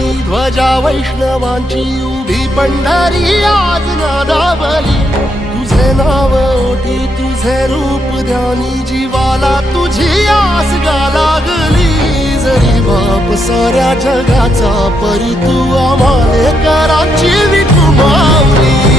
ओटी ध्वजा वैष्णवांची उभी पंढरी आज नादावली तुझे नाव ओटी तुझे रूप ध्यानी जीवाला तुझी आस गा लागली जरी बाप साऱ्या जगाचा परी तू आम्हाले कराची विठू माऊली